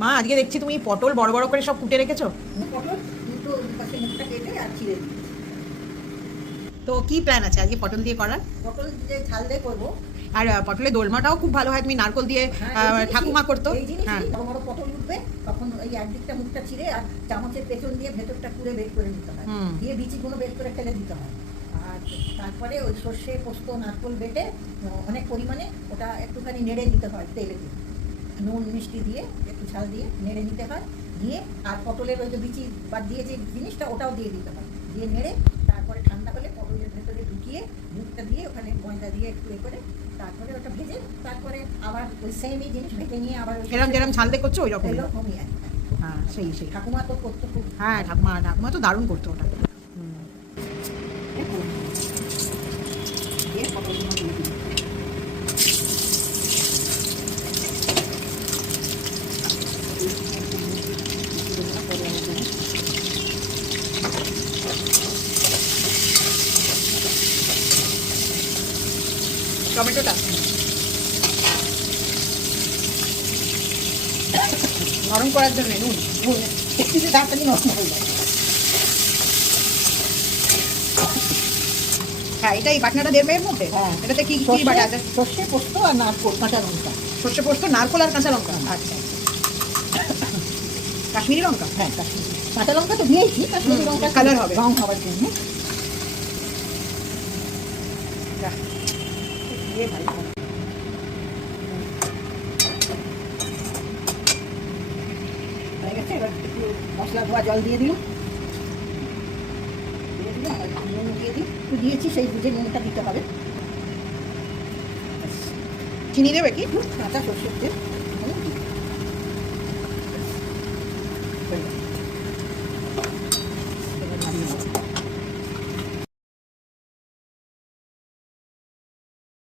মা আজকে দেখছি তুমি পটল বড় বড় করে সব কুটে রেখেছো। পটল দুটো পাশে মুখটা কেটে আর ছিঁড়ে দিই। তো কি প্ল্যান আছে আজকে পটল দিয়ে করার? পটল দিয়ে ঝাল দিয়ে করবো। আর পটলের দোলমাটাও খুব ভালো হয়, তুমি নারকল দিয়ে ঠাকুমা করতো। এই জিনিসই হ্যাঁ বড় বড় পটল উঠবে, তখন ওই একদিকটা মুখটা ছিঁড়ে আর চামচের পেছন দিয়ে ভেতরটা পুরে বের করে নিতে হয়, দিয়ে বিচিগুলো বের করে ফেলে দিতে হয়। আর তারপরে ওই সর্ষে পোস্ত নারকল বেটে অনেক পরিমাণে ওটা একটুখানি নেড়ে দিতে হয় তেলে দিয়ে, নুন মিষ্টি দিয়ে একটু ঝাল দিয়ে নেড়ে নিতে হয়, দিয়ে আর পটলের ওই যে বিচি বাদ দিয়ে যে জিনিসটা ওটাও দিয়ে দিতে হয়, দিয়ে নেড়ে তারপরে ঠান্ডা হলে পটলের ভেতরে ঢুকিয়ে মুখটা দিয়ে ওখানে ময়দা দিয়ে একটু এ করে তারপরে ওটা ভেজে তারপরে আবার ওই সেমই জিনিস ভেজে নিয়ে আবার এরকম যেরকম ঝাল দিয়ে করছো ওই রকম। এরকমই আর কি। হ্যাঁ সেই সেই ঠাকুমা তো করতো খুব। হ্যাঁ ঠাকুমা তো দারুণ করতো ওটা। দিয়ে পটলগুলো দিয়ে দিই। টমেটোটা নরম করার জন্য নুন একটু তাড়াতাড়ি নরম হয়ে যায়। হ্যাঁ এটা এই বাটনাটা দেবে এর মধ্যে। হ্যাঁ এটাতে কি কি বাটা আছে? সর্ষে পোস্ত আর নারকোল কাঁচা লঙ্কা। সর্ষে পোস্ত নারকোল আর কাঁচা লঙ্কা। আচ্ছা কাশ্মীরি লঙ্কা। হ্যাঁ কাশ্মীরি কাঁচা লঙ্কা তো দিয়েছি, কাশ্মীরি লঙ্কা কালার হবে, রং হওয়ার জন্য। হয়ে গেছে, এবার একটু মশলা ধোয়া জল দিয়ে দিলাম, আর নুন দিয়ে দিই, একটু দিয়েছি সেই বুঝে নুনটা দিতে হবে। চিনি দেবে কি? কাঁচা সর্ষের তেল